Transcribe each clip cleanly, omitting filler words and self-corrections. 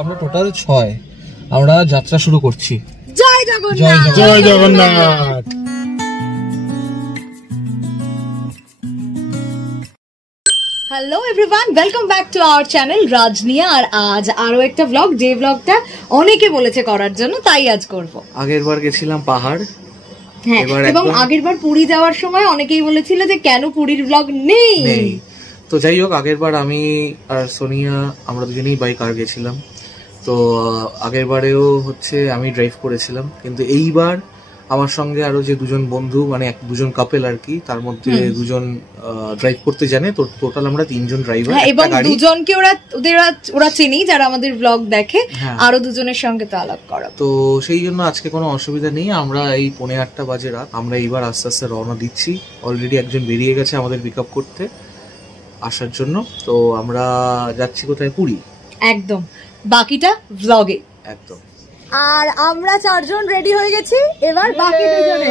আমরা টোটাল 6 আমরা যাত্রা শুরু করছি। জয় জগন্নাথ, জয় Jagannath. Hello everyone, welcome back to our channel Rajniya. আর আজ আরো একটা ব্লগ, যে ব্লগটা অনেকে বলেছে করার জন্য, তাই আজ করব। আগের বার গেছিলাম পাহাড়, হ্যাঁ, এবং আগের বার পুরী যাওয়ার সময় অনেকেই বলেছিল যে কেন পুরীর ব্লগ নেই। তো যাই হোক, আগের বার আমি আর সোনিয়া আমরা দুজনেই বাইক আর গেছিলাম। তো আগের বারেও হচ্ছে আমি ড্রাইভ করেছিলাম, কিন্তু এইবার আমার সঙ্গে আরো যে দুজন বন্ধু, মানে দুজন কাপেল আর কি, তার মধ্যে দুজন ড্রাইভ করতে জানে। তো টোটাল আমরা 3 জন ড্রাইভার, এবং দুজনকে ওরা চিনি যারা আমাদের ব্লগ দেখে, আরো দুজনের সঙ্গে তো আলাপ করা। তো সেই জন্য আজকে কোনো অসুবিধা নেই। আমরা এই 8:45 বাজে রাত, আমরা এইবার আস্তে আস্তে রওনা দিচ্ছি। অলরেডি একজন বেরিয়ে গেছে আমাদের পিক আপ করতে আসার জন্য। তো আমরা যাচ্ছি কোথায়? পুরী। একদম, বাকিটা ব্লগে একদম। আর আমরা 4 জন রেডি হয়ে গেছি, এবার বাকি দুজনে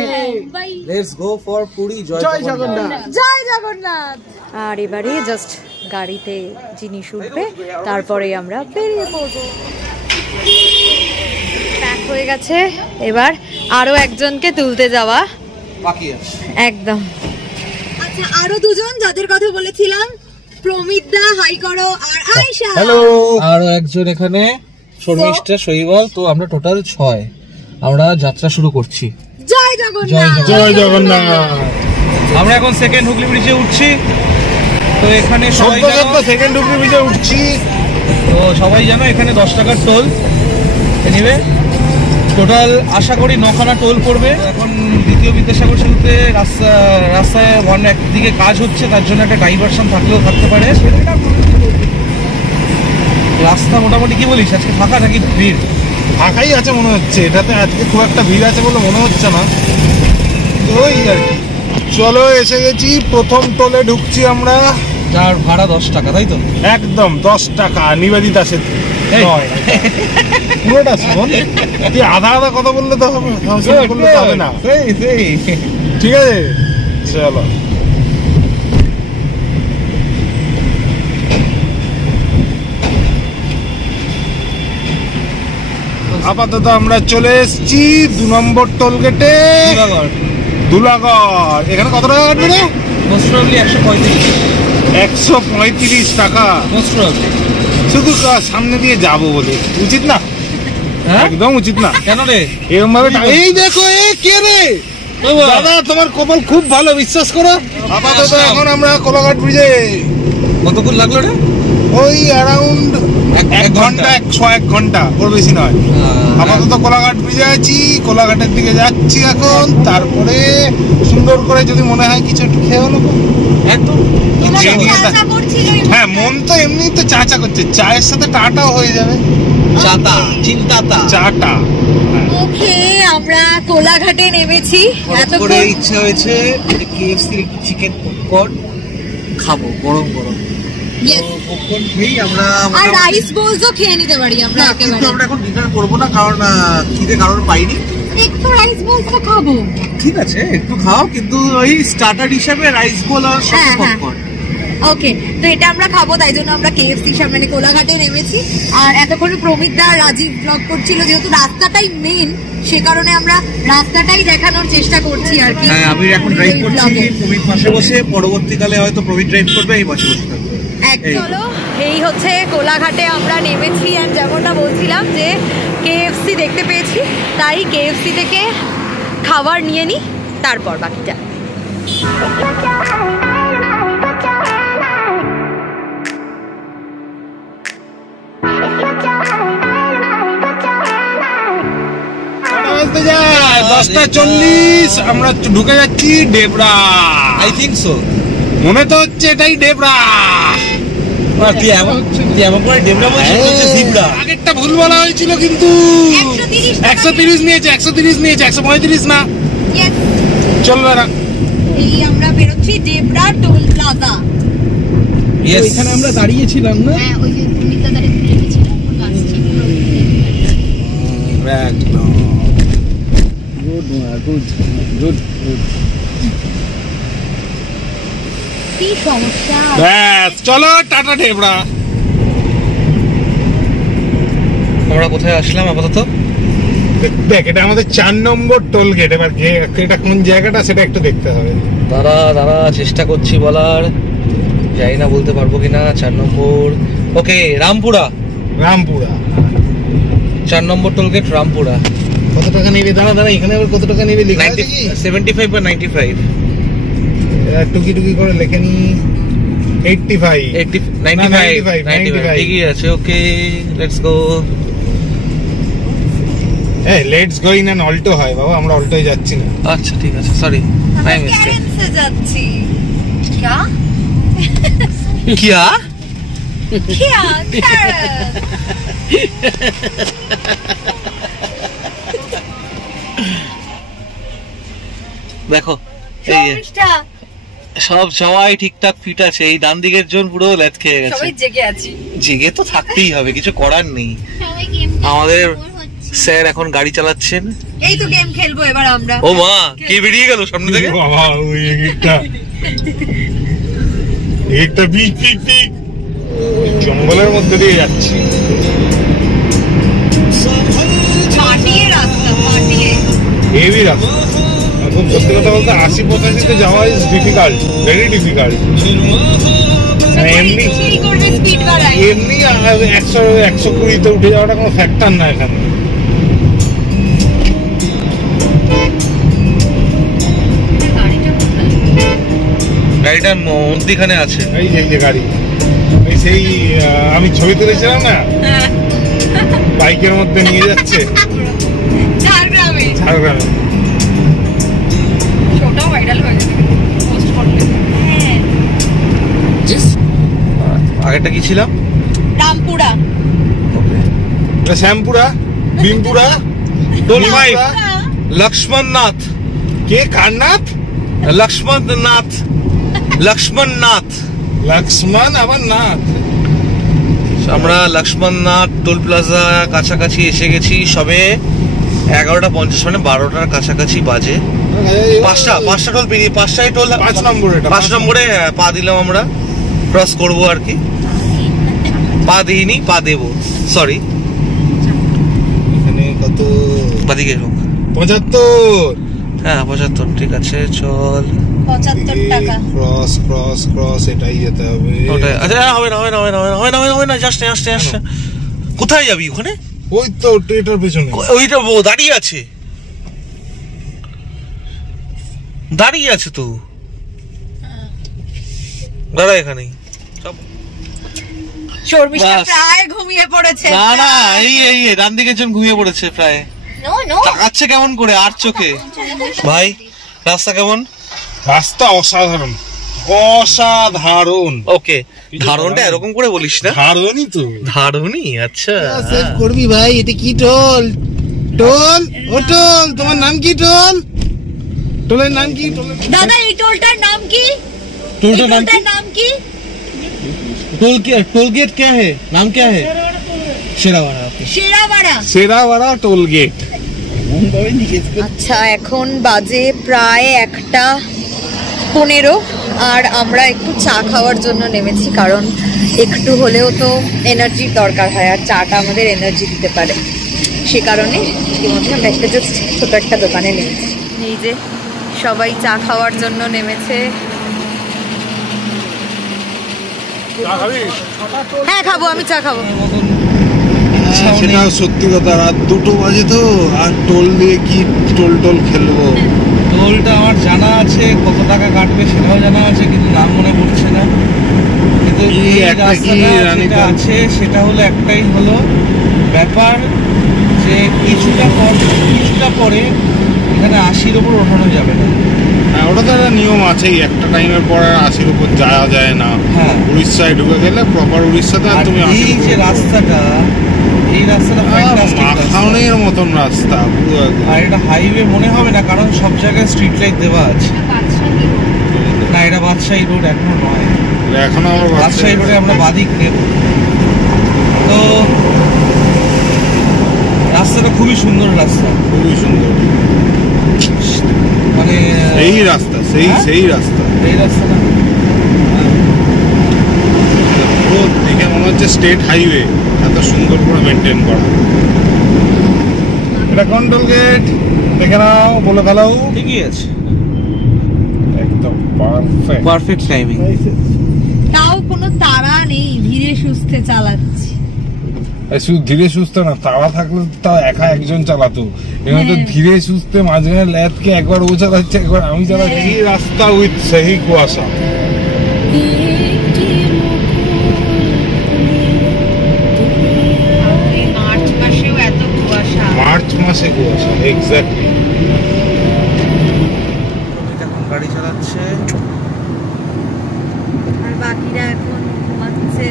লেটস গো ফর পুরী। জয় জগন্নাথ, জয় জগন্নাথ। আর এবারে জাস্ট গাড়িতে জিনিস উঠবে, তারপরে আমরা বেরিয়ে পড়বো। প্যাক হয়ে গেছে, এবার আরো একজনকে তুলতে যাওয়া বাকি আছে একদম। আচ্ছা, আরো দুজন যাদের কথা বলেছিলাম, প্রমিতদা হাই করো, আর আয়েশা। হ্যালো। আরো একজন এখানে শর্মিষ্ঠা, শৈবাল। তো আমরা টোটাল 6 আমরা যাত্রা শুরু করছি। জয় জগন্নাথ, জয় জগন্নাথ। আমরা এখন সেকেন্ড হুগলি ব্রিজে উঠছি। তো এখানে সবাই সেকেন্ড হুগলি ব্রিজে উঠছি। তো সবাই জানো এখানে 10 টাকার টোল নিবে। টোটাল আশা করি 9খানা টোল পড়বে। এখন দ্বিতীয় বিদ্যাসাগর সেতুতে রাস্তায় একদিকে কাজ হচ্ছে, তার জন্য একটা ডাইভারশন থাকলেও থাকতে পারে। রাস্তা মোটামুটি কি বলিস, আজকে ফাঁকা নাকি ভিড়? ফাঁকাই আছে মনে হচ্ছে, এটাতে আজকে খুব একটা ভিড় আছে বলে মনে হচ্ছে না। ওই আর কি। চলো, এসে গেছি, প্রথম টোলে ঢুকছি আমরা। যার ভাড়া 10 টাকা, তাই তো? একদম 10 টাকা। নিবেদিতা সেতু পুরোটা শোন, তুই আধা আধা কথা বললে তো হবে না। ঠিক আছে, চলো। আপাতত আমরা চলে এসেছি 2 নম্বর টোল গেটে, দুলাগড়। এখানে কত টাকা কাটবে রে? 135 টাকা। শুধু সামনে দিয়ে যাবো বলে, উচিত না, একদম উচিত না। কেন রে এরকম ভাবে? এই দেখো, এ কে রে? দাদা, তোমার কপাল খুব ভালো, বিশ্বাস করো। আপাতত এখন আমরা কোলাঘাট ব্রিজে। কতক্ষণ লাগলো রে? ওই অ্যারাউন্ড 1 ঘন্টা, 101 ঘন্টা, ওর বেশি নয়। আপাতত কোলাঘাট ব্রিজে আছি, কোলাঘাটের দিকে যাচ্ছি এখন। তারপরে সুন্দর করে যদি মনে হয় কিছু একটু খেয়ে নেবো। একদম। হ্যাঁ, মন তো এমনি তো চা করছে, চায়ের সাথে টাটাও হয়ে যাবে। চাটা। ওকে, আমরা কোলাঘাটে নেমেছি। এতক্ষণ ইচ্ছা হয়েছে KFC এর চিকেন পপকর্ন খাবো, গরম গরম। পপকর্ন খেয়ে আমরা আর রাইস বোলসও খেয়ে নিতে পারি আমরা একেবারে। আমরা এখন ডিনার করবো না, কারণ খিদে কারোর পাইনি। একটু রাইস বোলসও খাবো। ঠিক আছে, একটু খাও, কিন্তু ওই স্টার্টার হিসাবে রাইস বোল আর সাথে পপকর্ন। ওকে, তো এটা আমরা খাবো, তাই জন্য আমরা KFC সামনে কোলাঘাটে নেমেছি। আর এতক্ষণ প্রমিতদা রাজীব ব্লগ করছিল, যেহেতু রাস্তাটাই মেন, সে কারণে আমরা রাস্তাটাই দেখানোর চেষ্টা করছি আর কি। হ্যাঁ, আমি এখন ড্রাইভ করছি, প্রমিত পাশে বসে। পরবর্তীকালে হয়তো প্রমিত ড্রাইভ করবে, এই পাশে বসে থাকবে। চলো, এই হচ্ছে কোলাঘাটে আমরা নেমেছি। আর যেমনটা বলছিলাম যে KFC দেখতে পেয়েছি, তাই KFC থেকে খাবার নিয়ে নিই, তারপর বাকিটা। বলতে যায় 10:40, আমরা ঢুকে যাচ্ছি ডেবরা। আই থিঙ্ক সো, মনে তো হচ্ছে এটাই ডেবরা। আগেরটা ভুল বলা হয়েছিল, কিন্তু 130 নিয়েছে, 135 না। চল না, এই আমরা বেরোচ্ছি ডেবরা টোল প্লাজা। এখানে আমরা দাঁড়িয়েছিলাম না? হ্যাঁ, ওই যে ভূমিকা দাঁড়িয়ে রেখেছিলাম, আসছে। গুড। কি সমস্যা? ব্যাস, চলো টাটা ডেবরা। আমরা কোথায় আসলাম আপাতত? দেখ, এটা আমাদের 4 নম্বর টোল গেট। এবার এটা কোন জায়গাটা সেটা একটু দেখতে হবে। দাঁড়া চেষ্টা করছি বলার, জানি না বলতে পারবো কিনা। 4 নম্বর, ওকে, রামপুরা 4 নম্বর টোল গেট, রামপুরা। কত টাকা নেবে? দাঁড়া, এখানে আবার কত টাকা নেবে লেখা আছে কি? 75 বা 95? টুকি করে লেখে নি। 85 95 ঠিকই আছে। Okay, let's go. Let's go in an Alto হয় বাবা, আমরা অল্টোয় যাচ্ছি না। আচ্ছা ঠিক আছে, সরি, মাই মিস্টেক। कैसे যাচ্ছি? क्या क्या क्या দেখো এই সব সবাই ঠিকঠাক ফিট আছে। এই ডান দিকের জন পুরো লেট খেয়ে গেছে। সবাই জেগে আছি। জেগে তো থাকতেই হবে, কিছু করার নেই। আমাদের স্যার এখন গাড়ি চালাচ্ছেন। এই তো গেম খেলবো এবার আমরা। ও মা, কে বেরিয়ে গেল সামনে থেকে? বাবা, ওই একটা বিগ জঙ্গলের মধ্যে দিয়ে যাচ্ছি। মাটিয়ে রাস্তা, মাটিয়ে হেভি রাস্তা। এখন সত্যি কথা বলতে 80-85-তে যাওয়া ইজ ডিফিকাল্ট, ভেরি ডিফিকাল্ট। এমনি 100-120-তে উঠে যাওয়াটা কোনো ফ্যাক্টর না এখানে। গাড়িটা মধ্যিখানে আছে। এই যে গাড়ি, এই সেই আমি ছবি তুলেছিলাম না, বাইকের মধ্যে নিয়ে যাচ্ছে ঝাড়গ্রামে। ছোটও ভাইরাল হয়ে গেছে পোস্ট করলে। হ্যাঁ, আগেরটা কি ছিলাম? রামপুরা, শ্যামপুরা, ভীমপুরা, লক্ষ্মণনাথ। কে কার নাথ? লক্ষ্মণ আবার নাথ। আমরা লক্ষ্মণনাথ টোল প্লাজা কাছাকাছি এসে গেছি। সবে 11:50, মানে 12টার কাছাকাছি বাজে। 5টা টোল পেরিয়ে, 5টায় টোল, 5 নম্বরে পা দিলাম আমরা। ক্রস করবো আর কি, পা দিইনি, পা দেবো, সরি। এখানে কত? বাদিকে হোক 75। হ্যাঁ 75, ঠিক আছে, চল। 75 টাকা। ক্রস এটাই যেতে হবে। ওটাই, আচ্ছা হবে না, যাস না। কোথায় যাবি ওখানে? ওই তো এটার পেছনে, ওইটা দাঁড়িয়ে আছে তো, দাঁড়া এখানেই। শর্মিষ্ঠা প্রায় ঘুমিয়ে পড়েছে। না, এই ডান দিকের জন ঘুমিয়ে পড়েছে প্রায়। তাকাচ্ছে কেমন করে আর চোখে। ভাই রাস্তা কেমন? রাস্তা অসাধারণ। ওকে, ধারণটা এরকম করে বলিস না। ধারণই তো, ধারণই। আচ্ছা সেভ করবি ভাই। এটা কি টোল? তোমার নাম কি? টোলের নাম কি? দাদা এই টোলটার নাম কি? নাম কি? टोल गेट क्या है? नाम क्या है? शेरावाड़ा टोल गेट। আচ্ছা, এখন বাজে প্রায় 1:15 আর আমরা একটু চা খাওয়ার জন্য নেমেছি, কারণ একটু হলেও তো এনার্জির দরকার হয়, আর চাটা আমাদের এনার্জি দিতে পারে। সে কারণে ইতিমধ্যে আমরা একটা জাস্ট ছোট একটা দোকানে নেমেছি। এই যে সবাই চা খাওয়ার জন্য নেমেছে। হ্যাঁ খাবো, আমি চা খাবো। সেটা সত্যি কথা, রাত 2টো বাজে তো, আর টোল দিয়ে কি টোল খেলবো। টোলটা আমার জানা আছে, কত টাকা কাটবে সেটাও জানা আছে, কিন্তু নাম মনে পড়ছে না। কিন্তু এই রাস্তাটা আছে, সেটা হলো একটাই হলো ব্যাপার, যে কিছুটা পরে এখানে 80-র উপর ওঠানো যাবে না। হ্যাঁ, ওটা তো একটা নিয়ম আছেই, একটা টাইমের পর 80-র উপর যাওয়া যায় না। হ্যাঁ, উড়িষ্যায় ঢুকে গেলে প্রপার উড়িষ্যাতে আর তুমি এই যে রাস্তাটা মাখানের মতন রাস্তা পুরো, আর এটা হাইওয়ে মনে হবে না, কারণ সব জায়গায় স্ট্রিট লাইট দেওয়া আছে। না, এটা বাদশাহী রোড এখনো নয়, এখনো আবার বাদশাহী রোডে আমরা বাদিক নেব। তো রাস্তাটা খুবই সুন্দর রাস্তা, খুবই সুন্দর। মানে এই রাস্তা সেই রাস্তাটা পুরো দেখে মনে হচ্ছে স্টেট হাইওয়ে, এত সুন্দর করে মেনটেন করা। এটা কন্ট্রোল গেট, দেখে নাও, বলে ফেলাও। ঠিকই আছে, একদম পারফেক্ট টাইমিং। তাও কোনো তাড়া নেই, ধীরে সুস্থে চালাচ্ছি। শুধু ধীরে সুস্থে না, তাড়া থাকলে তাও একা একজন চালাতো, এখানে তো ধীরে সুস্থে মাঝখানে ল্যাদকে একবার ও চালাচ্ছে একবার আমি চালাচ্ছি। রাস্তা উইথ সেই কুয়াশা। মার্চ মাসেও এত কুয়াশা, মার্চ মাসে কুয়াশা, এক্স্যাক্টলি। এখন গাড়ি চালাচ্ছে আর বাকিরা এখন ঘুমাচ্ছে।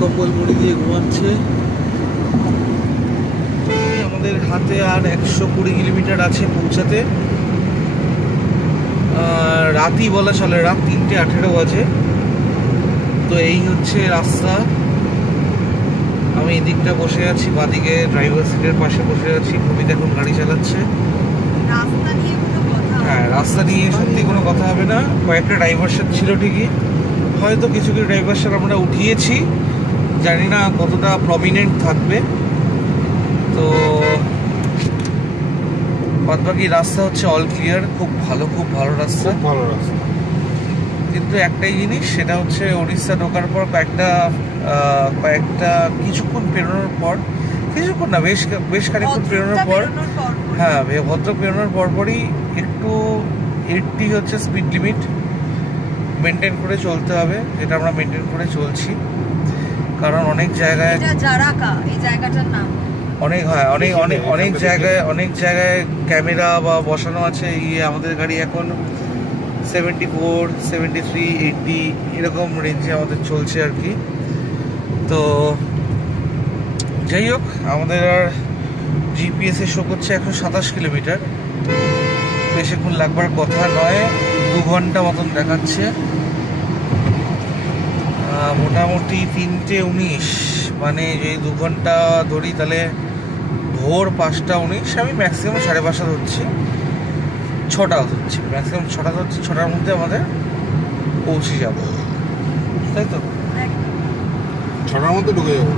কম্বল মুড়ি দিয়ে ঘুমাচ্ছে। আমাদের হাতে আর 120 কিলোমিটার আছে পৌঁছাতে। রাতই বলা চলে, রাত 3:18 বাজে। তো এই হচ্ছে রাস্তা। আমি এদিকটা বসে আছি, বাদিকে ড্রাইভার সিটের পাশে বসে আছি। প্রমিত এখন গাড়ি চালাচ্ছে। রাস্তা নিয়ে কোনো কথা, হ্যাঁ, রাস্তা নিয়ে সত্যি কোনো কথা হবে না। কয়েকটা ডাইভারশন ছিল ঠিকই, হয়তো কিছু কিছু ডাইভারশন আমরা উঠিয়েছি, জানি না কতটা প্রমিনেন্ট থাকবে। তো বাদবাকি রাস্তা হচ্ছে অল ক্লিয়ার, খুব ভালো রাস্তা। ভালো রাস্তা, কিন্তু একটাই জিনিস, সেটা হচ্ছে উড়িষ্যা ঢোকার পর কয়েকটা কিছুক্ষণ পেরোনোর পর, কিছুক্ষণ না, বেশ খানিক্ষণ পেরোনোর পর, হ্যাঁ ভদ্র পেরোনোর পরপরই একটু 80 হচ্ছে স্পিড লিমিট মেনটেন করে চলতে হবে, যেটা আমরা মেনটেন করে চলছি। কারণ অনেক জায়গায়, জারাকা এই জায়গাটার নাম, অনেক জায়গায় ক্যামেরা বা বসানো আছে। আমাদের গাড়ি এখন 74, 73, 80 এরকম রেঞ্জে আমাদের চলছে আর কি। তো যাই হোক, আমাদের আর জিপিএসে শো করছে 127 কিলোমিটার। বেশিক্ষণ লাগবার কথা নয়, 2 ঘন্টা মতন দেখাচ্ছে। মোটামুটি 3:19, মানে যদি 2 ঘন্টা ধরি তাহলে ভোর 5:19। আমি ম্যাক্সিমাম 5:30 ধরছি, 6টা ধরছি, ম্যাক্সিমাম 6টা ধরছি। 6টার মধ্যে আমাদের পৌঁছে যাব, তাই তো? 6টার মধ্যে ঢুকে যাবো।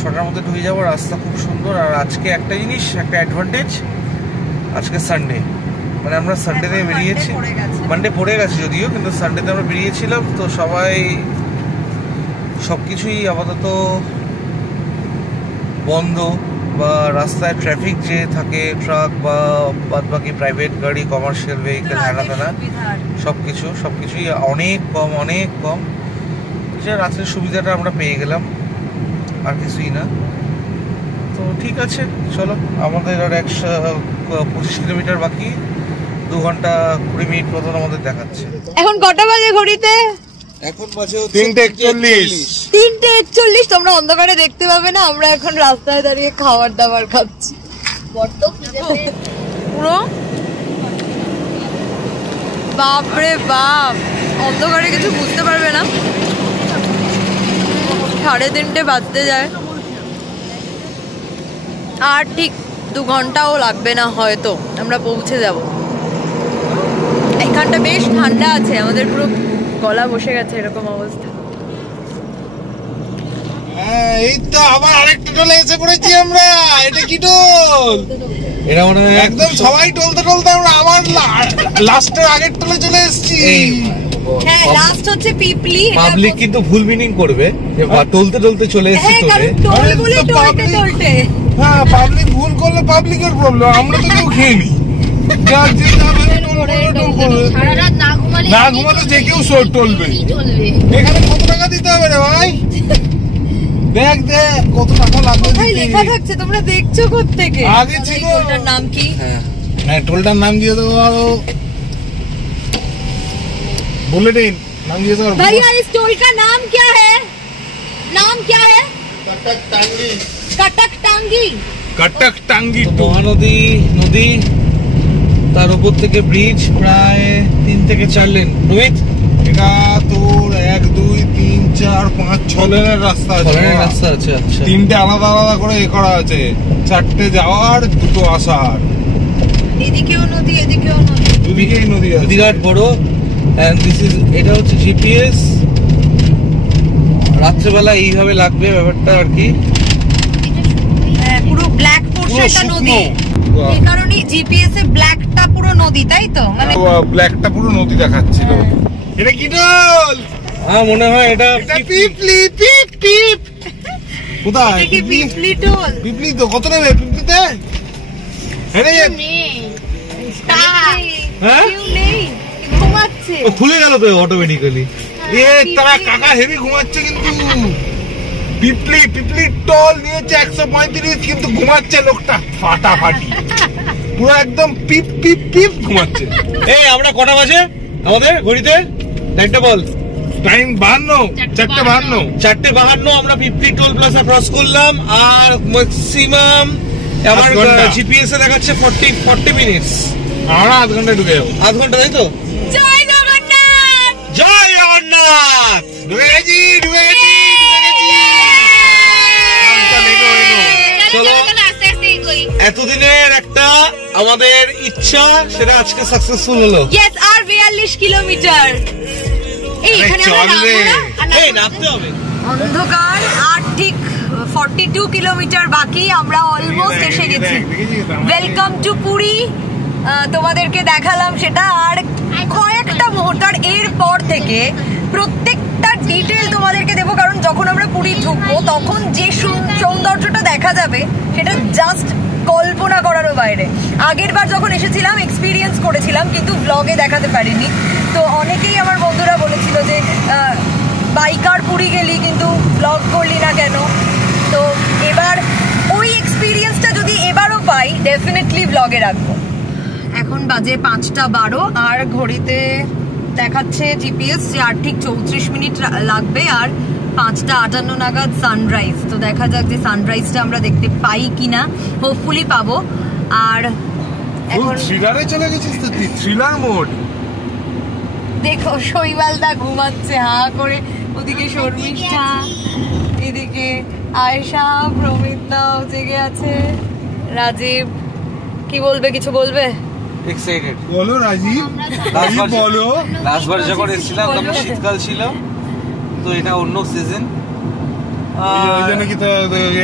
6টার মধ্যে ঢুকে যাবো। রাস্তা খুব সুন্দর। আর আজকে একটা জিনিস, একটা অ্যাডভান্টেজ, আজকে সানডে, মানে আমরা সানডেতে বেরিয়েছি। মানডে পড়ে গেছে যদিও, কিন্তু সানডেতে আমরা বেরিয়েছিলাম। তো সবাই সবকিছুই আপাতত বন্ধ, বা রাস্তায় ট্রাফিক যে থাকে, ট্রাক বা বাদবাকি প্রাইভেট গাড়ি, কমার্শিয়াল ভেহিকেল, হ্যানা সবকিছুই অনেক কম। রাত্রের সুবিধাটা আমরা পেয়ে গেলাম, আর কিছুই না। তো ঠিক আছে, চলো, আমাদের আর 125 কিলোমিটার বাকি। 2 ঘন্টা 20 মিনিট মতন আমাদের দেখাচ্ছে। এখন কটা বাজে ঘড়িতে? এখন বাজে 3:41। 3:41। তোমরা অন্ধকারে দেখতে পাবে না, আমরা এখন রাস্তায় দাঁড়িয়ে খাবার দাবার খাচ্ছি। পুরো বাপরে বাপ, অন্ধকারে কিছু বুঝতে পারবে না। 3:30 বাজতে যায়, আর ঠিক 2 ঘন্টাও লাগবে না হয়তো, আমরা পৌঁছে যাব। এখানটা বেশ ঠান্ডা আছে, আমাদের পুরো গলা বসে গেছে, এরকম অবস্থা। এই তো আবার আরেকটা টোলে এসে পড়েছি আমরা। এটা কি টোল? এটা মনে হয় একদম সবাই টলতে আমরা আবার লাস্টের আগের টোলে চলে এসেছি। হ্যাঁ, লাস্ট হচ্ছে পিপলি। পাবলিক কিন্তু ভুল মিনিং করবে যে টলতে চলে এসেছি টোলে। হ্যাঁ, পাবলিক ভুল করলে পাবলিকের প্রবলেম, আমরা তো কেউ খেয়ে নি। না ঘুমাতে যে কেউ টলবে। এখানে কত টাকা দিতে হবে রে ভাই? দেখ কত টাকা লাগবে। লেখা থাকছে, তোমরা দেখছো কোত্থেকে? আগে ছিল। টোলটার নাম কি? হ্যাঁ, টোলটার নাম দিয়ে দেবো। আরো बुलेटिन नाम दिया था। भैया इस टोल का नाम क्या है? नाम क्या है? कटक टांगी মহানদী নদী, তার উপর থেকে ব্রিজ প্রায় 3 থেকে 4 লেন। রোহিত, এটা তোর 1 2 3 4 5 6 লেনের রাস্তা আছে। আচ্ছা। 3টে আলাদা করে করা আছে, 4টে যাওয়ার 2টো আসার। এদিকেও নদী, এদিকেও নদী, দুদিকেই নদী আছে। বিরাট বড়। এন্ড দিস ইজ, এটা হচ্ছে জিপিএস। রাত্রেবেলা এইভাবে লাগবে ব্যাপারটা আর কি। পুরো ব্ল্যাক এটা নদী, এই কারণে জিপিএস এ ব্ল্যাকটা পুরো নদী, তাই তো? মানে ব্ল্যাকটা পুরো নদী দেখাচ্ছিল। এটা কি ঢোল? মনে হয় এটা পিপলি, পিপ পিপ। কোথায় এটা কি পিপলি টোল? পিপলি তো কত নেবে পিপলিতে? ঘুমাচ্ছে, খুলে গেল তো অটোমেটিক্যালি। তারা কাকা হেভি ঘুমাচ্ছে কিন্তু। পিপলি পিপলি টোল নিয়েছে 135, কিন্তু ঘুমাচ্ছে লোকটা ফাটাফাটি, পুরো একদম পিপ পিপ পিপ ঘুমাচ্ছে। এই আমরা কটা বাজে আমাদের ঘড়িতে? টাইমটা বল। টাইম 52, 4:52। 4:52 আমরা 50 টোল প্লাজা ক্রস করলাম, আর ম্যাক্সিমাম আমার জিপিএস এ দেখাচ্ছে 40 মিনিটস। আমরা আধ ঘন্টায় ঢুকে যাবো। আধ ঘন্টা, তাই তো? জয় জগন্নাথ, জয় জগন্নাথ। ঢুকে গেছি, ঢুকে গেছি। চলো, এতদিনের একটা আমাদের ইচ্ছা সেটা আজকে সাকসেসফুল হলো। ইয়েস, আর 42 কিলোমিটার। এই এখানে আমরা নামবো না? এই নামতে হবে। অন্ধকার, আর ঠিক 42 কিলোমিটার বাকি, আমরা অলমোস্ট এসে গেছি। Welcome to Puri. তোমাদেরকে দেখালাম সেটা, আর কয়েকটা মুহূর্ত, আর এরপর থেকে প্রত্যেকটা ডিটেল তোমাদেরকে দেবো, কারণ যখন আমরা পুরী ঢুকবো তখন যে সৌন্দর্যটা দেখা যাবে সেটা জাস্ট কল্পনা করারও বাইরে। আগের বার যখন এসেছিলাম এক্সপিরিয়েন্স করেছিলাম, কিন্তু ব্লগে দেখাতে পারিনি। তো অনেকেই আমার বন্ধুরা বলেছিল যে বাইকার পুরী গেলি কিন্তু ব্লগ করলি না কেন। তো এবার ওই এক্সপিরিয়েন্সটা যদি এবারও পাই, ডেফিনেটলি ব্লগে রাখবো। এখন বাজে 5:12, আর ঘড়িতে দেখাচ্ছে জিপিএস যে আর ঠিক 34 মিনিট লাগবে, আর 5:58 নাগাদ সানরাইজ। তো দেখা যাক যে সানরাইজটা আমরা দেখতে পাই কিনা, হোপফুলি পাবো। আর এখন থ্রিলারে চলে গেছিস তো তুই, থ্রিলার মোড। দেখো শৈবালদা ঘুমাচ্ছে হা করে, ওদিকে শর্মিষ্ঠা, এদিকে আয়েশা, প্রমিতদাও জেগে আছে, রাজীব। কি বলবে, কিছু বলবে? এক্সাইটেড বলো রাজীব, বলো। লাস্টবার যখন এসেছিলাম তখন শীতকাল ছিল, তো এটা অন্য সিজন। ওই জন্য কি তো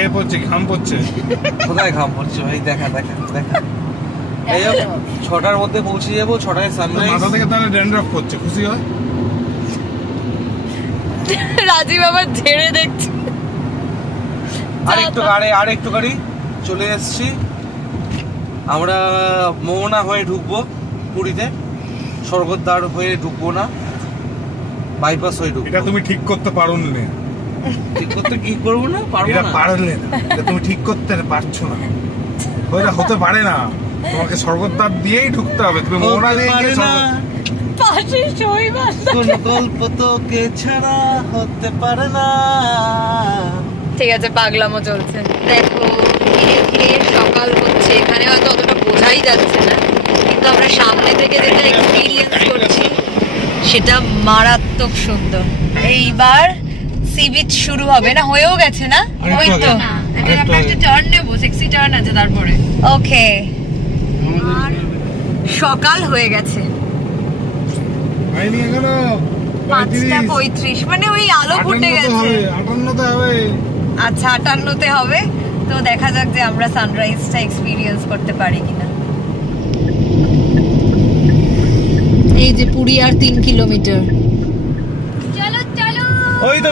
এ পড়ছে, ঘাম পড়ছে। কোথায় ঘাম পড়ছে ভাই? দেখা দেখা দেখা। এই 6টার মধ্যে পৌঁছে যাবো, 6টায় সানরাইজ। মাথা থেকে তাহলে ড্যান্ড্রফ করছে, খুশি হয়। রাজীব আবার ঝেড়ে দেখছে। আর একটু গাড়ি চলে এসছি। আমরা মোহনা হয়ে ঢুকবো পুরীতে, স্বর্গদ্বার হয়ে ঢুকবো না, বাইপাস হয়ে ঢুকবো। এটা তুমি ঠিক করতে পারো না। ঠিক করতে কি করবো না, পারবো না, পারলে না, তুমি ঠিক করতে পারছো না, ওইটা হতে পারে না। তোমাকে স্বর্গদ্বার দিয়েই ঢুকতে হবে, তুমি মোহনা দিয়ে পাশে শৈবালদা, কোন গল্প তোকে ছাড়া হতে পারে না। ঠিক আছে, পাগলামো চলছে। দেখো ধীরে ধীরে সকাল হচ্ছে, এখানে হয়তো অতটা বোঝাই যাচ্ছে না, কিন্তু আমরা সামনে থেকে যেটা এক্সপিরিয়েন্স করছি সেটা মারাত্মক সুন্দর। এইবার সি বিচ শুরু হবে না, হয়েও গেছে না? ওই তো এখন আমরা একটা টার্ন নেবো, সেক্সি টার্ন আছে তারপরে। ওকে, আর সকাল হয়ে গেছে, 5:35, মানে ওই আলো ফুটে গেছে। 58 হবে। আচ্ছা, 58 হবে। তো দেখা যাক যে আমরা সানরাইজটা এক্সপিরিয়েন্স করতে পারি কিনা। এই যে পুরী আর 3 কিলোমিটার। চলো চলো, ওই তো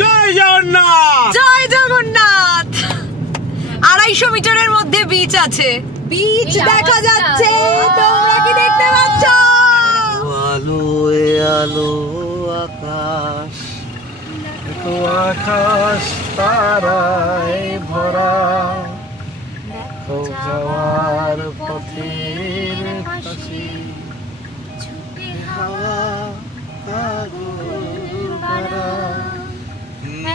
জয় জগন্নাথ, জয় জগন্নাথ। 250 মিটারের মধ্যে বিচ আছে, বিচ দেখা যাচ্ছে। তোমরা কি দেখতে পাচ্ছ? আলো আলো আকাশ, দেখো আকাশ তারায় ভরা, দেখো যাওয়ার পথের পাশে ছুটে হাওয়া আগুন ভরা,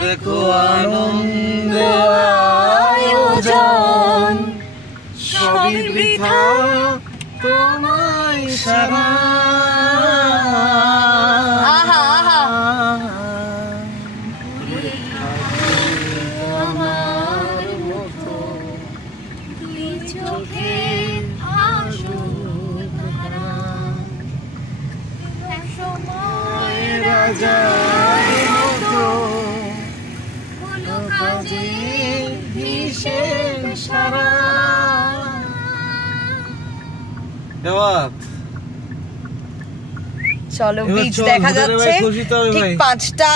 দেখো আনন্দে আয়োজন, সবই বৃথা তোমায় সারা। আহা আহা, আমার মতো দুই চোখে আশুক ভরা, সময় রাজার মতো চলো বিচ দেখা যাচ্ছে ঠিক 5টা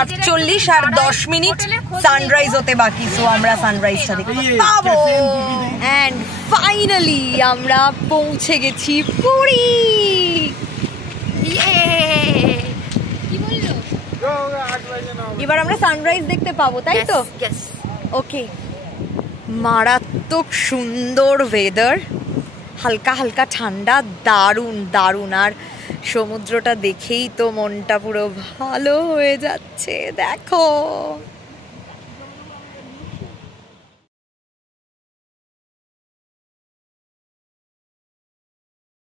48 আর 10 মিনিট সানরাইজ হতে বাকি, সো আমরা সানরাইজটা দেখতে পাবো। এন্ড ফাইনালি আমরা পৌঁছে গেছি পুরী। এবার আমরা সানরাইজ দেখতে পাবো, তাই তো? ওকে, মারাত্মক সুন্দর ওয়েদার, হালকা হালকা ঠান্ডা, দারুণ দারুণ। আর সমুদ্রটা দেখেই তো মনটা পুরো ভালো হয়ে যাচ্ছে, দেখো।